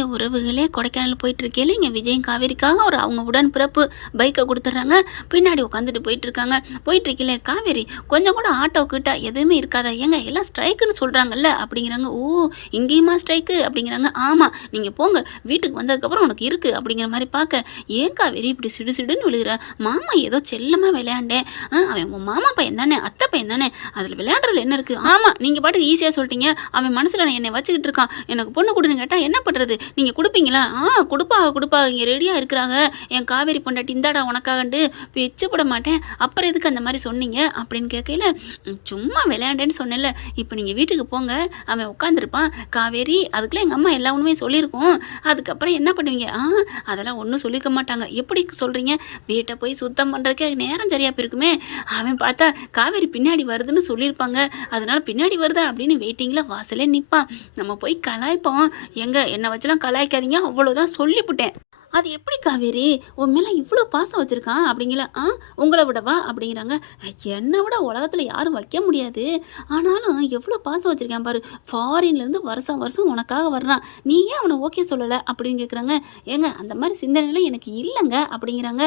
நெருங்கிய உறவுகளே கொடைக்கானல் போயிட்டுருக்கையில இங்கே விஜயும் காவேரிக்காக ஒரு அவங்க உடன்பிறப்பு பைக்கை கொடுத்துட்றாங்க. பின்னாடி உட்காந்துட்டு போயிட்டுருக்காங்க. போயிட்டுருக்கல காவேரி கொஞ்சம் கூட ஆட்டோ கிட்ட எதுவுமே இருக்காதா, ஏங்க எல்லாம் ஸ்ட்ரைக்குன்னு சொல்கிறாங்கல்ல அப்படிங்கிறாங்க. ஓ இங்கேயுமா ஸ்ட்ரைக்கு அப்படிங்கிறாங்க. ஆமாம் நீங்கள் போங்க, வீட்டுக்கு வந்ததுக்கப்புறம் உனக்கு இருக்குது அப்படிங்கிற மாதிரி பார்க்க, ஏன் காவேரி இப்படி சிடு சிடுன்னு விழுகிற, மாமா ஏதோ செல்லமாக விளையாண்டேன், அவன் உங்கள் மாமா பையன் தானே, அத்தை பையன் தானே, அதில் விளையாடுறதுல என்ன இருக்குது, ஆமாம் நீங்கள் பாட்டுக்கு ஈஸியாக சொல்லிட்டீங்க, அவன் மனசில் என்னை வச்சுக்கிட்டு இருக்கான், எனக்கு பொண்ணு கொடுன்னு கேட்டால் என்ன பண்ணுறது, நீங்கள் கொடுப்பீங்களா, கொடுப்பா இங்கே ரெடியாக இருக்கிறாங்க என் காவேரி பொண்டாட்டி, இந்தாடா உனக்காகண்டு பிச்சு போட மாட்டேன், அப்புறம் எதுக்கு அந்த மாதிரி சொன்னீங்க அப்படின்னு கேட்கல, சும்மா விளையாண்டேன்னு சொன்னேன்ல, இப்போ நீங்கள் வீட்டுக்கு போங்க, அவன் உட்காந்துருப்பான், காவேரி அதுக்குள்ளே எங்கள் அம்மா எல்லா ஒன்றுமே சொல்லியிருக்கோம், அதுக்கப்புறம் என்ன பண்ணுவீங்க, அதெல்லாம் ஒன்றும் சொல்லியிருக்க மாட்டாங்க, எப்படி சொல்கிறீங்க, வீட்டை போய் சுத்தம் பண்ணுறதுக்கே நேரம் சரியாக போயிருக்குமே, அவன் பார்த்தா காவேரி பின்னாடி வருதுன்னு சொல்லியிருப்பாங்க, அதனால பின்னாடி வருதா அப்படின்னு வெயிட்டிங்கில் வாசலே நிற்பான், நம்ம போய் கலாய்ப்போம், என்னை வச்செல்லாம் கலாய்க்காதீங்க அவ்வளோதான் சொல்லிவிட்டேன். அது எப்படி காவேரி உன் மேலே இவ்வளோ பாசம் வச்சுருக்கான் அப்படிங்கிற, உங்களை விடவா அப்படிங்கிறாங்க. என்னை விட உலகத்தில் யாரும் வைக்க முடியாது, ஆனாலும் எவ்வளோ பாசம் வச்சுருக்கேன் பாரு, ஃபாரின்லேருந்து வருஷம் உனக்காக வர்றான், நீ ஏன் அவனை ஓகே சொல்லலை அப்படின்னு கேட்குறாங்க. ஏங்க அந்த மாதிரி சிந்தனைலாம் எனக்கு இல்லைங்க அப்படிங்கிறாங்க.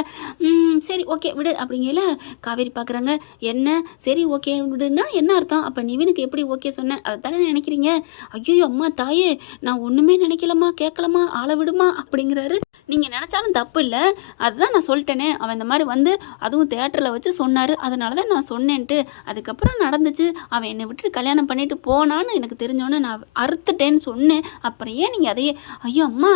சரி ஓகே விடு அப்படிங்கல காவேரி பார்க்குறாங்க. என்ன சரி ஓகே விடுன்னா என்ன அர்த்தம், அப்போ நிவினுக்கு எப்படி ஓகே சொன்னேன் அதை தானே நினைக்கிறீங்க, ஐயோ அம்மா தாயே நான் ஒன்றுமே நினைக்கலம்மா கேட்கலம்மா ஆளை விடுமா அப்படிங்கிறாரு. நீங்கள் நினச்சாலும் தப்பு இல்லை, அதுதான் நான் சொல்லிட்டேனே, அவன் இந்த மாதிரி வந்து அதுவும் தேட்டரில் வச்சு சொன்னார், அதனால தான் நான் சொன்னேன்ட்டு, அதுக்கப்புறம் நடந்துச்சு, அவன் என்னை விட்டுட்டு கல்யாணம் பண்ணிட்டு போனான்னு எனக்கு தெரிஞ்சோன்னே நான் அறுத்துட்டேன்னு சொன்னேன், அப்புறம் ஏன் நீங்கள் அதையே, ஐயோ அம்மா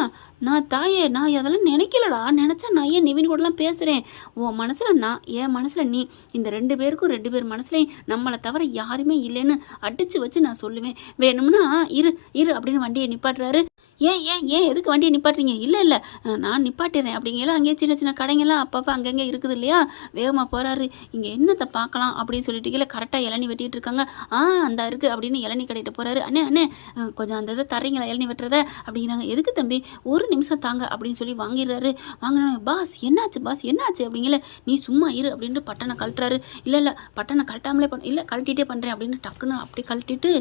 நான் தாயே நான் அதெல்லாம் நினைக்கலடா, நினச்சா நான் ஏன் நிவின் கூடலாம் பேசுகிறேன், உன் மனசில் நான், என் மனசில் நீ, இந்த 2 பேர் மனசுலையும் நம்மளை தவிர யாருமே இல்லைன்னு அடித்து வச்சு நான் சொல்லுவேன், வேணும்னா இரு அப்படின்னு வண்டியை நிப்பாட்டுறாரு. ஏன் எதுக்கு வண்டியை நிப்பாட்டுறீங்க, இல்லை நான் நிப்பாட்டிடுறேன் அப்படிங்கலாம், அங்கேயே சின்ன கடைங்கெல்லாம் அப்பப்போ அங்கங்கே இருக்குது இல்லையா, வேகமாக போகிறாரு, இங்கே என்னத்தை பார்க்கலாம் அப்படின்னு சொல்லிட்டு கரெக்டாக இளநி வெட்டிகிட்டு இருக்காங்க, அந்த இருக்குது அப்படின்னு இளநி கடையிட்டு போகிறாரு. அண்ணே கொஞ்சம் அந்த இதை தரீங்களா இளநி வெட்டுறத அப்படிங்கிறாங்க. எதுக்கு தம்பி, ஒரு நிமிஷம் தாங்க அப்படின்னு சொல்லி வாங்கிடுறாரு. வாங்கினாங்க. பாஸ் என்னாச்சு அப்படிங்கல, நீ சும்மா இரு அப்படின்ட்டு பட்டனை கழட்டுறாரு. இல்லை பட்டனை கழட்டாமலே இல்லை கழட்டிகிட்டே பண்ணுறேன் அப்படின்னு டக்குன்னு அப்படி கழட்டிட்டு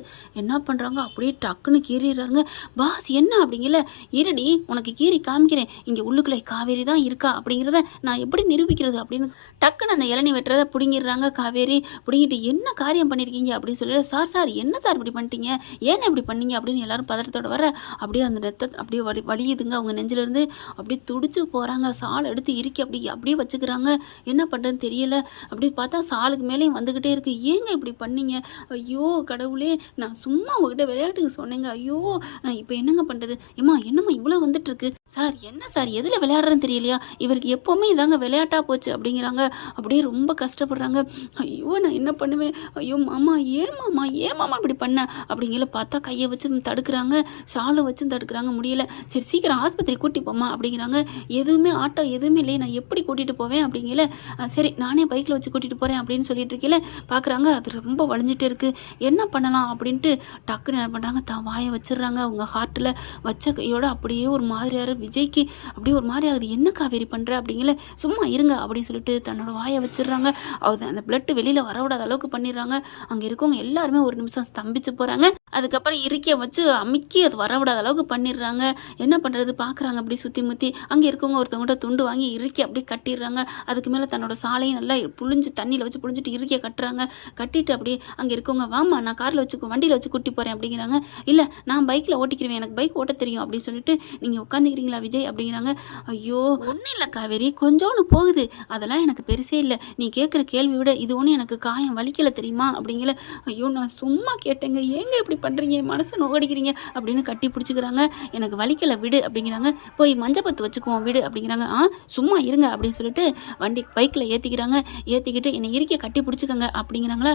என்ன பண்ணுறாங்க, அப்படியே டக்குன்னு கீறிடுறாங்க. பாஸ் என்ன அப்படிங்கல, இருடி உனக்கு கீறி காமிக்கிறேன், இங்கே உள்ளுக்குள்ளே காவேரி தான் இருக்கா அப்படிங்கிறத நான் எப்படி நிரூபிக்கிறது அப்படின்னு டக்குன்னு அந்த இளநி வெட்டுறதை பிடுங்கிடுறாங்க. காவேரி பிடுங்கிட்டு என்ன காரியம் பண்ணியிருக்கீங்க அப்படின்னு சொல்லி, சார் என்ன சார் இப்படி பண்ணிட்டீங்க, ஏன் இப்படி பண்ணீங்க அப்படின்னு எல்லாரும் பதட்டத்தோட வர, அப்படியே அந்த ரத்தத்தை அப்படியே வலியுதுங்க அவங்க நெஞ்சிலேருந்து, அப்படியே துடிச்சு போகிறாங்க. சால் எடுத்து இறுக்கி அப்படியே வச்சுக்கிறாங்க. என்ன பண்ணுறதுன்னு தெரியல. அப்படி பார்த்தா சாலுக்கு மேலேயும் வந்துக்கிட்டே இருக்குது. ஏங்க இப்படி பண்ணீங்க, ஐயோ கடவுளே நான் சும்மா உங்ககிட்ட விளையாட்டுக்கு சொன்னேங்க, ஐயோ இப்போ என்னங்க பண்ணுறது, என்னம்மா இவ்வளோ வந்துட்டுருக்கு, சார் என்ன சார் எதில் விளையாடுறேன்னு தெரியலையா, இவருக்கு எப்போவுமே இதாங்க விளையாட்டாக போச்சு அப்படிங்கிறாங்க. அப்படியே ரொம்ப கஷ்டப்படுறாங்க. ஐயோ நான் என்ன பண்ணுவேன், ஐயோ மாமா ஏன் மாமா இப்படி பண்ண அப்படிங்கிற பார்த்தா கையை வச்சு தடுக்கிறாங்க, ஷாலை வச்சு தடுக்கிறாங்க, முடியல. சரி சீக்கிரம் ஆஸ்பத்திரி கூட்டி போமா அப்படிங்கிறாங்க. எதுவுமே ஆட்டோ எதுவுமே இல்லையே, நான் எப்படி கூட்டிகிட்டு போவேன் அப்படிங்கல, சரி நானே பைக்கில் வச்சு கூட்டிகிட்டு போகிறேன் அப்படின்னு சொல்லிட்டு இருக்கல பார்க்குறாங்க. அது ரொம்ப வளைஞ்சிட்டு இருக்குது, என்ன பண்ணலாம் அப்படின்ட்டு டக்குன்னு என்ன பண்ணுறாங்க, தான் வாயை வச்சிடுறாங்க. அவங்க ஹார்ட்டில் வச்ச கையோட அப்படியே ஒரு மாதிரியாரு விஜய்க்கு அப்படியே ஒரு மாதிரி ஆகுது. என்ன காவேரி பண்ணுற அப்படிங்கல, சும்மா இருங்க அப்படின்னு சொல்லிட்டு தன்னோட வாயை வச்சிடுறாங்க. அந்த பிளட்டு வெளியில் வரவிடாத அளவுக்கு பண்ணிடுறாங்க. அங்கே இருக்கவங்க எல்லாருமே ஒரு நிமிஷம் ஸ்தம்பிச்சு போகிறாங்க. அதுக்கப்புறம் இறுக்கிய வச்சு அமுக்கி அது வரவிடாத அளவுக்கு பண்ணிடுறாங்க. என்ன பண்ணுறது பார்க்குறாங்க, அப்படி சுற்றி முற்றி அங்கே இருக்கவங்க ஒருத்தவங்கள்ட்ட துண்டு வாங்கி இறுக்கி அப்படியே கட்டிடுறாங்க. அதுக்கு மேலே தன்னோட சாலையும் நல்லா புழிஞ்சு தண்ணியில் வச்சு புழிஞ்சிட்டு இறுக்கிய கட்டுறாங்க. கட்டிட்டு அப்படியே அங்கே இருக்கவங்க, வாமா நான் காரில் வச்சு வண்டியில் வச்சு கூட்டி போகிறேன் அப்படிங்கிறாங்க. இல்லை நான் பைக்கில் ஓட்டிக்கிறேன், எனக்கு பைக் ஓட்ட தெரியும் அப்படின்னு சொல்லிட்டு நீங்கள் உட்காந்துக்கிறீங்களா விஜய் அப்படிங்கிறாங்க. ஐயோ ஒன்றும் இல்லை காவேரி, கொஞ்சோன்னு போகுது, அதெல்லாம் எனக்கு பெருசே இல்லை, நீ கேட்குற கேள்வி விட இது ஒன்றும் எனக்கு காயம் வலிக்கலை தெரியுமா அப்படிங்கல. ஐயோ நான் சும்மா கேட்டேங்க, ஏங்க இப்படி பண்ணுறீங்க, மனசை நோகடிக்கிறீங்க அப்படின்னு கட்டி பிடிச்சிக்கிறாங்க. எனக்கு வலிக்கலை விடு அப்படிங்கிறாங்க. போய் மஞ்சப்பத்து வச்சுக்குவோம் விடு அப்படிங்கிறாங்க. சும்மா இருங்க அப்படின்னு சொல்லிட்டு வண்டி பைக்கில் ஏற்றிக்கிறாங்க. ஏற்றிக்கிட்டு என்னை இறுக்கிய கட்டி பிடிச்சிக்கங்க அப்படிங்கிறாங்களா.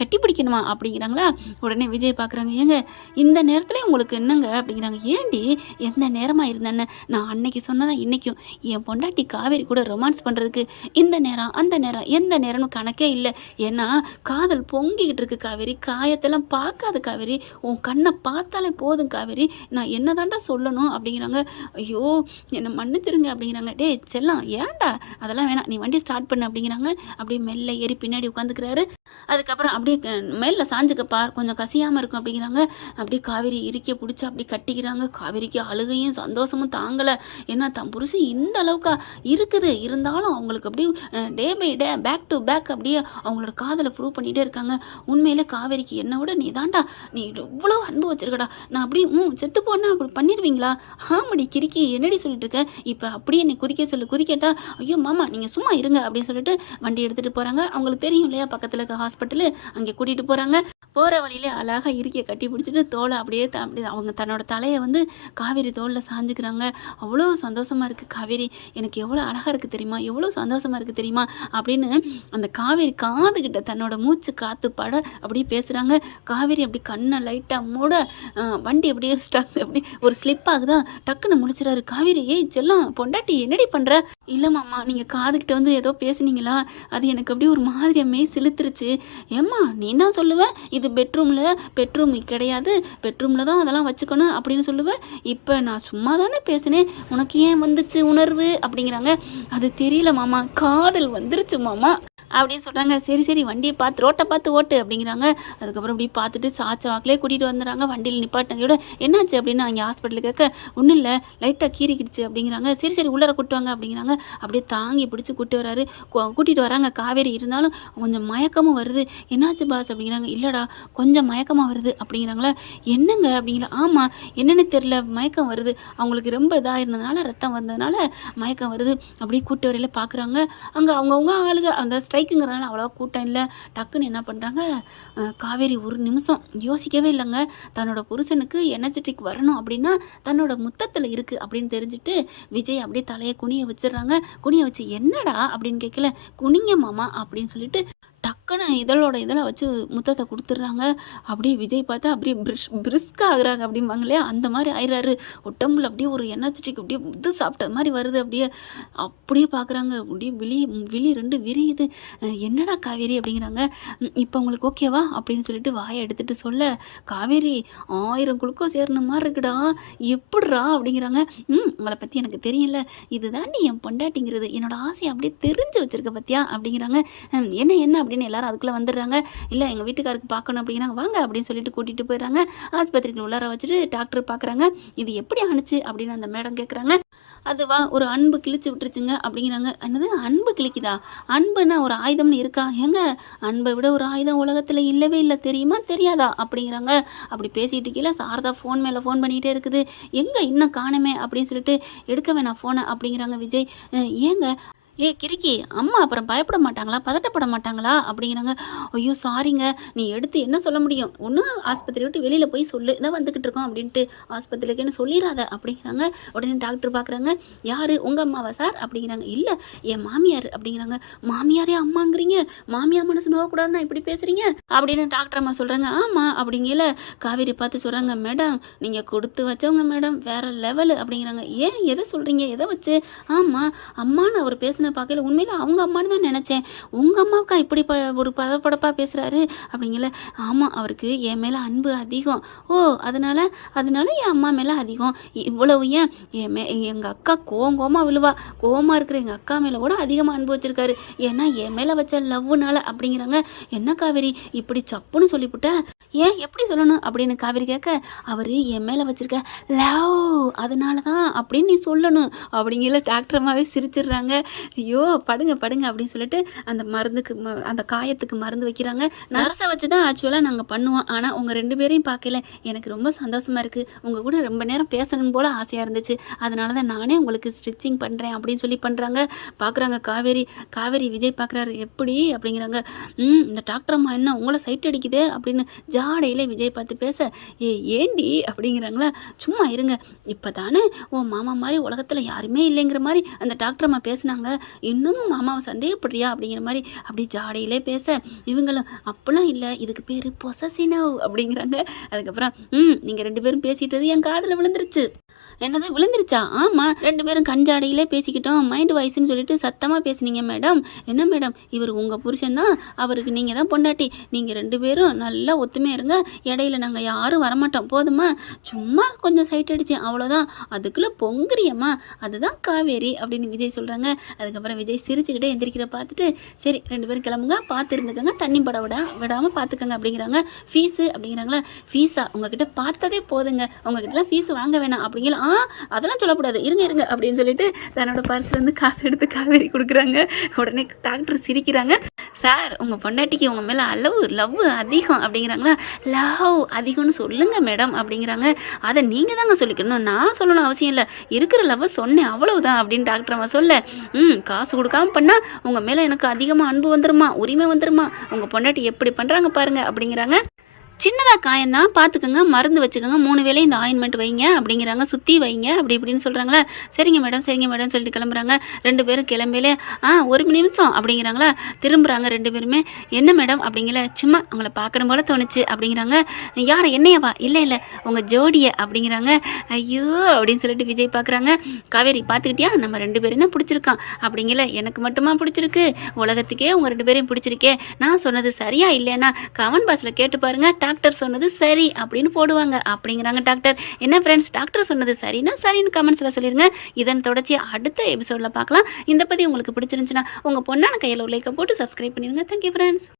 கட்டி பிடிக்கணுமா அப்படிங்கிறாங்களா. உடனே விஜய் பார்க்குறாங்க. ஏங்க இந்த நேரத்தில் உங்களுக்கு என்னங்க அப்படிங்கிறாங்க. ஏண்டி எந்த நேரமாக இருந்தேன்னு, நான் அன்னைக்கு சொன்னதான் இன்றைக்கும் என் பொண்டாட்டி காவேரி கூட ரொமான்ஸ் பண்ணுறதுக்கு இந்த நேரம் அந்த நேரம் எந்த நேரம்னு கணக்கே இல்லை, ஏன்னா காதல் பொங்கிக்கிட்டு இருக்கு காவேரி, காயத்தெல்லாம் பார்க்காத காவேரி, உன் கண்ணை பார்த்தாலே போதும் காவேரி, நான் என்ன தாண்டா சொல்லணும் அப்படிங்கிறாங்க. ஐயோ என்னை மன்னிச்சிருங்க அப்படிங்கிறாங்க. டேய் செல்லம் ஏன்டா அதெல்லாம் வேணாம், நீ வண்டி ஸ்டார்ட் பண்ணு அப்படிங்கிறாங்க. அப்படியே மெல்ல ஏறி பின்னாடி உட்காந்துக்கிறாரு. அதுக்கப்புறம் அப்படியே மேலே சாஞ்சுக்கப்பா, கொஞ்சம் கசியாமல் இருக்கும் அப்படிங்கிறாங்க. அப்படியே காவேரி இறுக்கிய பிடிச்சி அப்படி கட்டிக்கிறாங்க. காவேரிக்கு அழுகையும் சந்தோஷமும் தாங்கலை. ஏன்னா தன் புருஷன் இந்த அளவுக்கா இருக்குது, இருந்தாலும் அவங்களுக்கு அப்படியே day by day back to back அப்படியே அவங்களோட காதலை ப்ரூவ் பண்ணிகிட்டே இருக்காங்க. உண்மையிலே காவேரிக்கு என்னை விட நீ தாண்டா, நீ இவ்வளோ அன்பு வச்சிருக்கடா, நான் அப்படியே செத்து போனா அப்படி பண்ணிடுவீங்களா? ஆமாடி கிறுக்கி, என்னடி சொல்லிட்டு இருக்க, இப்போ அப்படியே நீ குதிக்க சொல்லு, குதிக்கட்டா? ஐயோ மாமா நீங்கள் சும்மா இருங்க அப்படின்னு சொல்லிட்டு வண்டி எடுத்துகிட்டு போகிறாங்க. அவங்களுக்கு தெரியும் இல்லையா பக்கத்தில் இருக்க ஹாஸ்பிட்டலு, அங்கே கூட்டிகிட்டு போகிறாங்க. போகிற வழியிலே அழகாக இறுக்கிய கட்டி பிடிச்சிட்டு தோலை அப்படியே அப்படி அவங்க தன்னோட தலையை வந்து காவேரி தோளில் சாஞ்சுக்கிறாங்க. அவ்வளோ சந்தோஷமாக இருக்குது காவேரி, எனக்கு எவ்வளோ அழகாக இருக்குது தெரியுமா, எவ்வளோ சந்தோஷமாக இருக்குது தெரியுமா அப்படின்னு அந்த காவேரி காதுகிட்ட தன்னோட மூச்சு காற்று பட அப்படியே பேசுகிறாங்க. காவேரி அப்படி கண்ணை லைட்டாக மூட வண்டி அப்படியே ஸ்டக் அப்படி ஒரு ஸ்லிப் ஆகுதா, டக்குன்னு முடிச்சிடாரு. காவேரி ஏய் செல்லம் பொண்டாட்டி என்னடி பண்ணுற? இல்லை மாமா நீங்கள் காதுகிட்ட வந்து ஏதோ பேசுனீங்களா, அது எனக்கு அப்படியே ஒரு மாதிரி மெய் சிலுத்துருச்சு. ஏம்மா நீ தான் சொல்லுவேன் இது பெட்ரூம் கிடையாது, பெட்ரூமில் தான் அதெல்லாம் வச்சுக்கணும் அப்படின்னு சொல்லுவேன். இப்போ நான் சும்மா தானே பேசினேன், உனக்கு ஏன் வந்துச்சு உணர்வு அப்படிங்கிறாங்க. அது தெரியல மாமா, காதல் வந்துருச்சு மாமா அப்படின்னு சொல்கிறாங்க. சரி சரி வண்டியை பார்த்து ரோட்டை பார்த்து ஓட்டு அப்படிங்கிறாங்க. அதுக்கப்புறம் இப்படி பார்த்துட்டு சாச்ச வாக்கிலே கூட்டிகிட்டு வந்துடுறாங்க. வண்டியில் நிப்பாட்டினதோட என்னாச்சு அப்படின்னு அங்கே ஹாஸ்பிட்டலில் கேட்க, ஒன்றும் இல்லை லைட்டாக கீறிக்கிடுச்சு அப்படிங்கிறாங்க. சரி சரி உள்ளார கூட்டுவாங்க அப்படிங்கிறாங்க. அப்படியே தாங்கி பிடிச்சி கூட்டிகிட்டு வராங்க. காவேரி இருந்தாலும் கொஞ்சம் மயக்கமும் வருது. என்னாச்சு பாஸ் அப்படிங்கிறாங்க. இல்லைடா கொஞ்சம் மயக்கமாக வருது அப்படிங்கிறாங்களா. என்னங்க அப்படிங்கிற. ஆமாம் என்னென்னு தெரில மயக்கம் வருது, அவங்களுக்கு ரொம்ப இதாக இருந்ததுனால ரத்தம் வந்ததுனால மயக்கம் வருது. அப்படியே கூட்டு வரையில் பார்க்குறாங்க. அங்கே அவங்கவுங்க ஆளுங்க அந்த ஸ்ட்ரைக்குங்கிறனால அவ்வளோ கூட்டம் இல்லை. டக்குன்னு என்ன பண்ணுறாங்க, காவேரி ஒரு நிமிஷம் யோசிக்கவே இல்லைங்க. தன்னோட புருஷனுக்கு எனர்ஜெட்டிக் வரணும் அப்படின்னா தன்னோட முத்தத்தில் இருக்குது அப்படின்னு தெரிஞ்சுட்டு விஜய் அப்படியே தலையை குனிய வச்சிடுறாங்க. குனிய வச்சு என்னடா அப்படின்னு கேட்கல, குனிங்க மாமா அப்படின்னு சொல்லிட்டு டக்குன்னு இதழை வச்சு முத்தத்தை கொடுத்துட்றாங்க. அப்படியே விஜய் பார்த்தா அப்படியே பிரிஸ்காக ஆகுறாங்க அப்படிம்பாங்க இல்லையா, அந்த மாதிரி ஆயிடுறாரு. உடம்புல அப்படியே ஒரு எனர்ஜெட்டிக் அப்படியே இது சாப்பிட்ட மாதிரி வருது. அப்படியே பார்க்குறாங்க. அப்படியே விழி ரெண்டு விரியுது. என்னடா காவேரி அப்படிங்கிறாங்க. இப்போ உங்களுக்கு ஓகேவா அப்படின்னு சொல்லிட்டு வாயை எடுத்துகிட்டு சொல்ல, காவேரி 1000 குளுக்கோஸ் ஏறின மாதிரி இருக்குடா, எப்படிரா அப்படிங்கிறாங்க. உங்களை பற்றி எனக்கு தெரியல, இதுதாண்டி என் பொண்டாட்டிங்கிறது, என்னோட ஆசையை அப்படியே தெரிஞ்சு வச்சிருக்க பத்தியா அப்படிங்கிறாங்க. என்ன அப்படின்னு எல்லாரும் அதுக்குள்ளே வந்துடுறாங்க. இல்லை எங்கள் வீட்டுக்காருக்கு பார்க்கணும் அப்படிங்கிறாங்க. வாங்க அப்படின்னு சொல்லிட்டு கூட்டிகிட்டு போயிடுறாங்க. ஆஸ்பத்திரிக்குள்ள உள்ளார வச்சுட்டு டாக்டர் பார்க்குறாங்க. இது எப்படி ஆணுச்சு அப்படின்னு அந்த மேடம் கேட்குறாங்க. அதுவா ஒரு அன்பு கிழிச்சு விட்டுருச்சுங்க அப்படிங்கிறாங்க. என்னது அன்பு கிழிக்குதா? அன்புன்னா ஒரு ஆயுதம்னு இருக்கா? ஏங்க அன்பை விட ஒரு ஆயுதம் உலகத்தில் இல்லவே இல்லை, தெரியுமா தெரியாதா அப்படிங்கிறாங்க. அப்படி பேசிகிட்டு கீழே சாரதா ஃபோன் மேலே ஃபோன் பண்ணிகிட்டே இருக்குது. எங்கே இன்னும் காணுமே அப்படின்னு சொல்லிட்டு எடுக்க வேணாம் ஃபோனை அப்படிங்கிறாங்க விஜய். ஏங்க கிறுக்கி அம்மா அப்புறம் பயப்பட மாட்டாங்களா, பதட்டப்பட மாட்டாங்களா அப்படிங்கிறாங்க. ஐயோ சாரிங்க, நீ எடுத்து என்ன சொல்ல முடியும், ஒன்றும் ஆஸ்பத்திரி விட்டு வெளியில் போய் சொல்லு, இதான் வந்துக்கிட்டு இருக்கோம் அப்படின்ட்டு ஆஸ்பத்திரிக்குன்னு சொல்லிடாத அப்படிங்கிறாங்க. உடனே டாக்டர் பார்க்குறாங்க. யார் உங்கள் அம்மாவா சார் அப்படிங்கிறாங்க. இல்லை என் மாமியார் அப்படிங்கிறாங்க. மாமியாரே அம்மாங்கிறீங்க, மாமியார் மனசு நோகக்கூடாதுன்னா இப்படி பேசுகிறீங்க அப்படின்னு டாக்டர் அம்மா சொல்கிறாங்க. ஆமாம் அப்படிங்கல காவேரி பார்த்து சொல்கிறாங்க. மேடம் நீங்கள் கொடுத்து வச்சவங்க மேடம், வேறு லெவலு அப்படிங்கிறாங்க. ஏன் எதை சொல்கிறீங்க, எதை வச்சு? ஆமாம் அம்மான்னு அவர் பேசின பார்க்கல, உண்மையில அவங்க அம்மானு தான் நினச்சேன், உங்கள் அம்மாவுக்கா இப்படி ஒரு படப்படப்பாக பேசுகிறாரு அப்படிங்கல. ஆமாம் அவருக்கு என் மேலே அன்பு அதிகம். ஓ அதனால என் அம்மா மேலே அதிகம். இவ்வளவு ஏன் எங்கள் அக்கா கோவமாக விழுவா, கோவமாக இருக்கிற எங்கள் அக்கா மேலே கூட அதிகமாக அன்பு வச்சுருக்காரு, ஏன்னா என் மேலே வச்ச லவ்னால அப்படிங்கிறாங்க. என்ன காவேரி இப்படி சப்புன்னு சொல்லிவிட்ட, ஏன் எப்படி சொல்லணும் அப்படின்னு காவேரி கேட்க, அவர் என் மேலே வச்சுருக்க லவ் அதனால தான் அப்படின்னு நீ சொல்லணும் அப்படிங்கிற டாக்டர் அம்மாவே சிரிச்சிடுறாங்க. ஐயோ படுங்க அப்படின்னு சொல்லிட்டு அந்த மருந்துக்கு அந்த காயத்துக்கு மருந்து வைக்கிறாங்க. நர்ஸை வச்சு தான் ஆக்சுவலாக நாங்கள் பண்ணுவோம். ஆனால் உங்கள் 2 பேரையும் பார்க்கல, எனக்கு ரொம்ப சந்தோஷமாக இருக்குது, உங்கள் கூட ரொம்ப நேரம் பேசணும் போல் ஆசையாக இருந்துச்சு, அதனால தான் நானே உங்களுக்கு ஸ்டிச்சிங் பண்ணுறேன் அப்படின்னு சொல்லி பண்ணுறாங்க. பார்க்குறாங்க காவேரி விஜய் பார்க்குறாரு. எப்படி அப்படிங்கிறாங்க. இந்த டாக்டர் அம்மா என்ன உங்களை சைட் அடிக்குதே அப்படின்னு ஜாடையில் விஜய் பார்த்து பேச, ஏண்டி அப்படிங்கிறாங்களா. சும்மா இருங்க, இப்போ தானே உன் மாமா மாதிரி உலகத்தில் யாருமே இல்லைங்கிற மாதிரி அந்த டாக்டர் அம்மா பேசுனாங்க, இன்னமும் மாமாவை சந்தேகப்படுறியா அப்படிங்கிற மாதிரி அப்படி ஜாடையிலே பேச, இவங்களும் அப்படிலாம் இல்லை, இதுக்கு பேர் பொசசினவ் அப்படிங்கிறாங்க. அதுக்கப்புறம் நீங்கள் 2 பேரும் பேசிட்டது என் காதில் விழுந்துருச்சு. என்னது விழுந்துருச்சா? ஆமாம் 2 பேரும் கஞ்சாடையிலே பேசிக்கிட்டோம், மைண்ட் வாய்ஸ்ன்னு சொல்லிட்டு சத்தமாக பேசுனீங்க மேடம். என்ன மேடம் இவர் உங்கள் புருஷன் தான், அவருக்கு நீங்கள் தான் பொண்டாட்டி, நீங்கள் 2 பேரும் நல்லா ஒத்துமையாக பொறுமையாக இருங்க, இடையில நாங்கள் யாரும் வரமாட்டோம் போதுமா, சும்மா கொஞ்சம் சைட் அடித்தேன் அவ்வளோதான், அதுக்குள்ளே பொங்குறியம்மா, அதுதான் காவேரி அப்படின்னு விஜய் சொல்கிறாங்க. அதுக்கப்புறம் விஜய் சிரிச்சுக்கிட்டே எந்திரிக்கிற பார்த்துட்டு, சரி 2 பேரும் கிளம்புங்க, பார்த்து இருந்துக்கங்க, தண்ணி பட விடாமல் பார்த்துக்கங்க அப்படிங்கிறாங்க. ஃபீஸு அப்படிங்கிறாங்களா, ஃபீஸா உங்ககிட்ட பார்த்ததே போதுங்க, உங்ககிட்டலாம் ஃபீஸ் வாங்க வேணாம் அப்படிங்களா, அதெல்லாம் சொல்லக்கூடாது, இருங்க இருங்க அப்படின்னு சொல்லிட்டு தன்னோட பர்ஸ்லேருந்து காசு எடுத்து காவேரி கொடுக்குறாங்க. உடனே டாக்டர் சிரிக்கிறாங்க. சார் உங்கள் பொண்டாட்டிக்கு உங்கள் மேலே லவ் அதிகம் அப்படிங்கிறாங்களா, லவ் அதிகம்னு சொல்லுங்கள் மேடம் அப்படிங்கிறாங்க. அதை நீங்கள் தாங்க சொல்லிக்கணும், நான் சொல்லணும் அவசியம் இல்லை, இருக்கிற லவ்வை சொன்னேன் அவ்வளவுதான் அப்படின்னு டாக்டர் அம்மா சொல்ல, காசு கொடுக்காம பண்ணால் உங்கள் மேலே எனக்கு அதிகமாக அன்பு வந்துருமா, உரிமை வந்துருமா, உங்கள் பொண்டாட்டி எப்படி பண்ணுறாங்க பாருங்க அப்படிங்கிறாங்க. சின்னதாக காயந்தான் பார்த்துக்கோங்க, மருந்து வச்சுக்கோங்க, 3 வேளை இந்த ஆயின்மெண்ட் வைங்க அப்படிங்கிறாங்க, சுற்றி வைங்க அப்படி இப்படின்னு சொல்கிறாங்களா. சரிங்க மேடம் சொல்லிட்டு கிளம்புறாங்க. 2 பேரும் கிளம்பிலே 1 நிமிஷம் அப்படிங்கிறாங்களா. திரும்புகிறாங்க 2 பேருமே. என்ன மேடம் அப்படிங்கிற, சும்மா உங்களை பார்க்கணும் போல தோணுச்சு அப்படிங்கிறாங்க. யாரை, என்னையவா, இல்லை உங்கள் ஜோடியை அப்படிங்கிறாங்க. ஐயோ அப்படின்னு சொல்லிட்டு விஜய் பார்க்குறாங்க. காவேரி பார்த்துக்கிட்டியா, நம்ம 2 பேரும் தான் பிடிச்சிருக்கான் அப்படிங்கிற, எனக்கு மட்டுமா பிடிச்சிருக்கு, உலகத்துக்கே உங்கள் 2 பேரையும் பிடிச்சிருக்கே, நான் சொன்னது சரியா இல்லைன்னா கமெண்ட் பாக்ஸில் கேட்டு பாருங்க, டாக்டர் சொன்னது சரி அப்படின்னு போடுவாங்க அப்படிங்கிறாங்க டாக்டர். என்ன ஃப்ரெண்ட்ஸ், டாக்டர் சொன்னது சரின்னா சரின்னு கமெண்ட்ஸில் சொல்லிடுங்க. இதன் தொடர்ச்சியை அடுத்த எபிசோடில் பார்க்கலாம். இந்த பற்றி உங்களுக்கு பிடிச்சிருந்துச்சுன்னா உங்கள் பொண்ணான கையில் லைக்கை போட்டு சப்ஸ்கிரைப் பண்ணிடுங்க. Thank you friends.